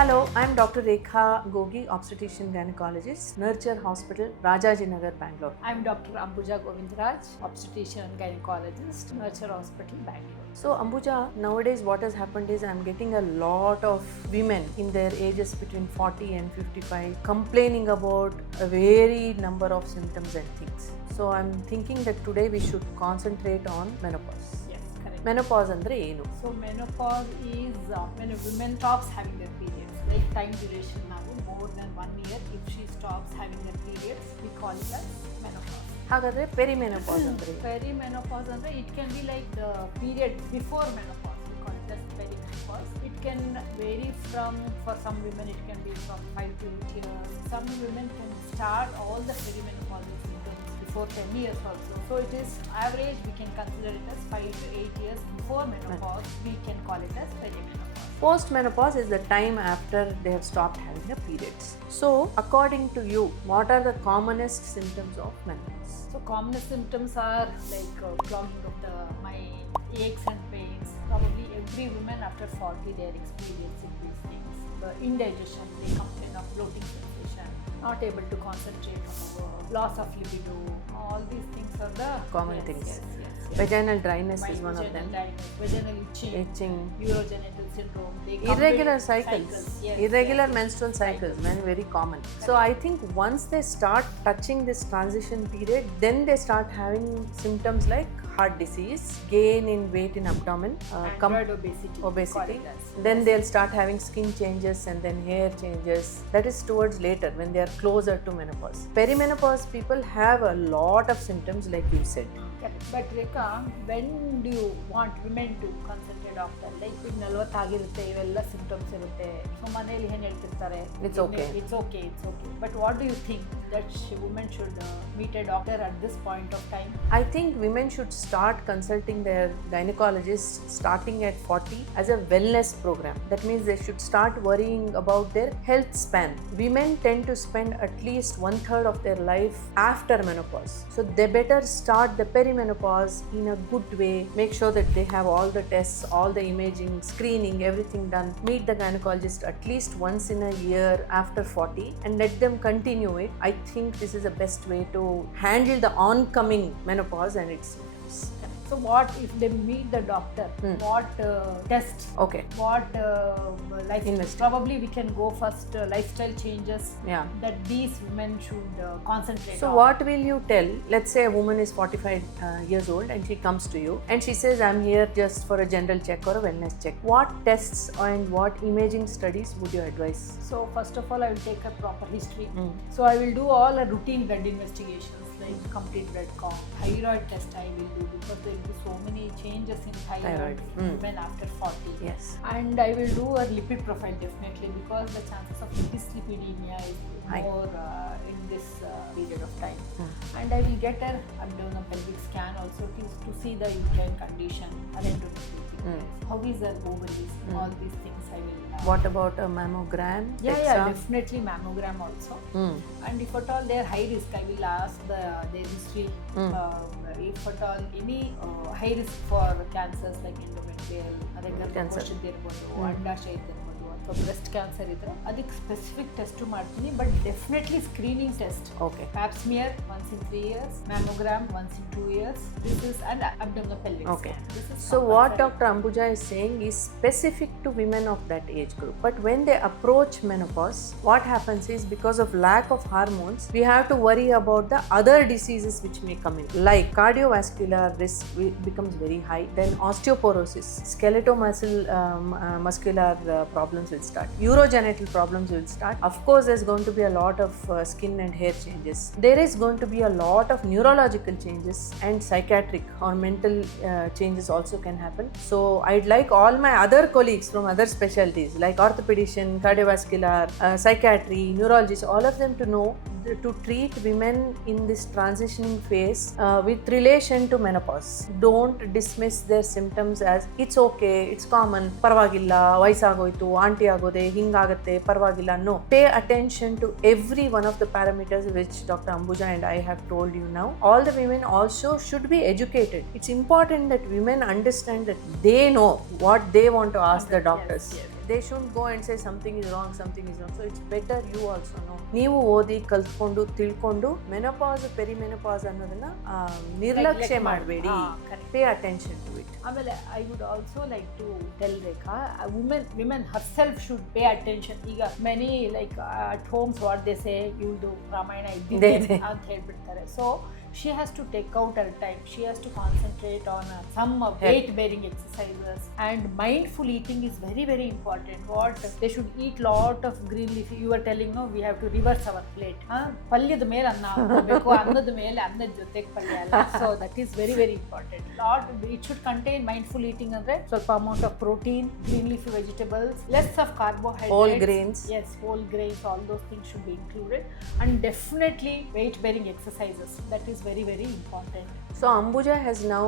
Hello, I'm Dr. Rekha Gogi, obstetrician gynecologist, Nurture Hospital, Rajajinagar, Bangalore. I'm Dr. Ambuja Govindraj, obstetrician and gynecologist, Nurture Hospital, Bangalore. So, Ambuja, nowadays what has happened is I'm getting a lot of women in their ages between 40 and 55 complaining about a very number of symptoms and things. So, I'm thinking that today we should concentrate on menopause. Yes, correct. Menopause andre enu? So menopause is when a woman stops having their periods, like time duration now more than 1 year. If she stops having her periods, we call it as menopause. ಹಾಗಾದ್ರೆ perimenopause ಅಂದ್ರೆ Perimenopause andre it can be like the period before menopause. We call it as perimenopause. It can vary from, for some women it can be from 5 to 8 years. Some women can start all the perimenopausal symptoms before 10 years also. So it is average, we can consider it as 5 to 8 years before menopause. We can call it as perimenopause. Post-menopause is the time after they have stopped having the periods. So, according to you, what are the commonest symptoms of menopause? So common symptoms are like clogging of my aches and pains. Probably every woman after 40 they are experiencing these things. The indigestion, they complain of bloating sensation, not able to concentrate on the work, loss of libido. All these things are the Common things. Yes. Vaginal dryness is one of them. Vaginal itching, urogenital syndrome. They Irregular complain- cycles, Yes, irregular yes. menstrual cycles, very common. So I think once they start touching this transition period, then they start having symptoms like heart disease, gain in weight in abdomen, Android obesity. we call obesity. it as. Then they'll start having skin changes and then hair changes. That is towards later when they are closer to menopause. Perimenopause people have a lot of symptoms like you said. Correct. But Rekha, when do you want women to consult a doctor? Like ಈಗ 40 ಆಗಿರುತ್ತೆ, ಇವೆಲ್ಲ symptoms ಇರುತ್ತೆ. So ಮನೆಯಲ್ಲಿ ಏನು ಹೇಳ್ತಿರ್ತಾರೆ? It's okay. It's okay. But what do you think that women should meet a doctor at this point of time? I think women should start consulting their gynecologist starting at 40 as a wellness program. That means they should start worrying about their health span. Women tend to spend at least 1/3 of their life after menopause. So they better start the perimenopause in a good way. Make sure that they have all the tests, all the imaging, screening, everything done. Meet the gynecologist at least once in a year after 40 and let them continue it. I think this is the best way to handle the oncoming menopause and its symptoms. So what if they meet the doctor? What tests? Okay. What lifestyle? Invest. Probably we can go first lifestyle changes Yeah. that these women should concentrate So on. what will you tell? Let's say a woman is 45 years old and she comes to you and she says, I'm here just for a general check or a wellness check. What tests and what imaging studies would you advise? So first of all, I will take a proper history. So I will do all a routine blood investigations like complete blood count, thyroid test I will do because there will be so many changes in thyroid in women after 40. Yes. And I will do a lipid profile definitely because the chances of dyslipidemia is High. more in this period of time. And I will get an abdominal pelvic scan also to see the uterine condition, endometriosis, how is the ovaries, all these things I will. What about a mammogram? Yeah, DEXA? definitely mammogram also. And if at all they are high risk, I will ask their history. If at all any high risk for cancers like endometrial, regular Cancer. question ಇರ್ಬೋದು, ಅಂಡಾಶಯ ಇರ್ಬೋದು ಅಥವಾ breast cancer ಇದ್ರೆ ಅದಕ್ಕೆ specific test ಮಾಡ್ತೀನಿ. But definitely screening test. Okay. Pap smear once in 3 years, mammogram once in 2 years. This is and abdominal pelvic Okay. scan. This is So what compulsory. Dr. Ambuja is saying is specific to women of that age group. But when they approach menopause, what happens is because of lack of hormones, we have to worry about the other diseases which may come in. Like cardiovascular risk becomes very high. Then osteoporosis, skeletal muscular problems will start. Urogenital problems will start. Of course, there's going to be a lot of skin and hair changes. There is going to be a lot of neurological changes and psychiatric or mental changes also can happen. So I'd like all my other colleagues from other specialties like orthopedician, cardiovascular, psychiatry, neurologists, all of them to know to treat women in this transitioning phase with relation to menopause. Don't dismiss their symptoms as it's okay, it's common, parvagilla, ವಯಸ್ಸಾಗೋಯ್ತು, aunty ಆಗೋದೆ, ಹಿಂಗಾಗತ್ತೆ, ಪರವಾಗಿಲ್ಲ. No. Pay attention to every one of the parameters which Dr. Ambuja and I have told you now. All the women also should be educated. It's important that women understand that they know what they want to ask the doctors. Yes. they shouldn't go and say something is wrong. So it's better you also know. ನೀವು ಓದಿ ಕಲ್ತ್ಕೊಂಡು ತಿಳ್ಕೊಂಡು menopause perimenopause ಅನ್ನೋದನ್ನ ನಿರ್ಲಕ್ಷ್ಯ ಮಾಡಬೇಡಿ. Pay attention to it. ಆಮೇಲೆ I would also like to tell Rekha, women herself should pay attention. ಈಗ many like at homes what they say, you do Ramayana ಇದ್ದಿದೆ ಅಂತ ಹೇಳ್ಬಿಡ್ತಾರೆ. So she has to take out her time. She has to concentrate on some weight bearing exercises, and mindful eating is very very important. What they should eat lot of green leafy. You were telling, no, we have to reverse our plate. ಪಲ್ಯದ ಮೇಲೆ ಅನ್ನ ಹಾಕಬೇಕು, ಅನ್ನದ ಮೇಲೆ ಅನ್ನದ ಜೊತೆಗೆ ಪಲ್ಯ ಅಲ್ಲ. So that is very very important. It should contain mindful eating ಅಂದ್ರೆ ಸ್ವಲ್ಪ amount of protein, green leafy vegetables, less of carbohydrates, whole grains. Yes, whole grains, all those things should be included, and definitely weight bearing exercises. That is very very important. So Ambuja has now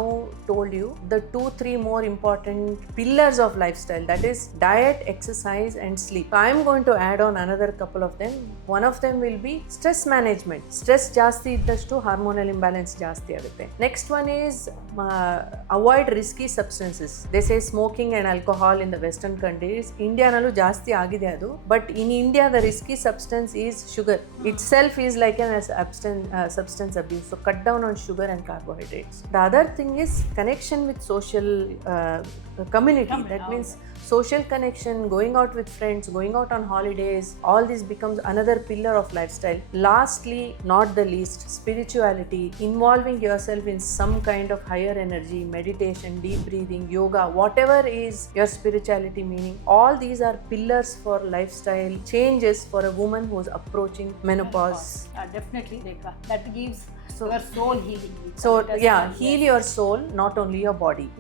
told you the 2-3 more important pillars of lifestyle, that is diet, exercise and sleep. So I am going to add on another couple of them. One of them will be stress management. Stress ಜಾಸ್ತಿ ಇದ್ದಷ್ಟು hormonal imbalance ಜಾಸ್ತಿ ಆಗುತ್ತೆ. Next one is avoid risky substances. They say smoking and alcohol in the western countries. Indianallu ಜಾಸ್ತಿ ಆಗಿದೆ ಅದು, but in India the risky substance is sugar. Itself is like an substance abuse. So cut down on sugar and carbohydrates. The other thing is connection with social community. That means social connection, going out with friends, going out on holidays, all this becomes another pillar of lifestyle. Lastly, not the least, spirituality, involving yourself in some kind of higher energy, meditation, deep breathing, yoga, whatever is your spirituality meaning. All these are pillars for lifestyle changes for a woman who is approaching menopause. Definitely, Rekha. That gives your soul healing. So yeah, heal your soul, not only your body.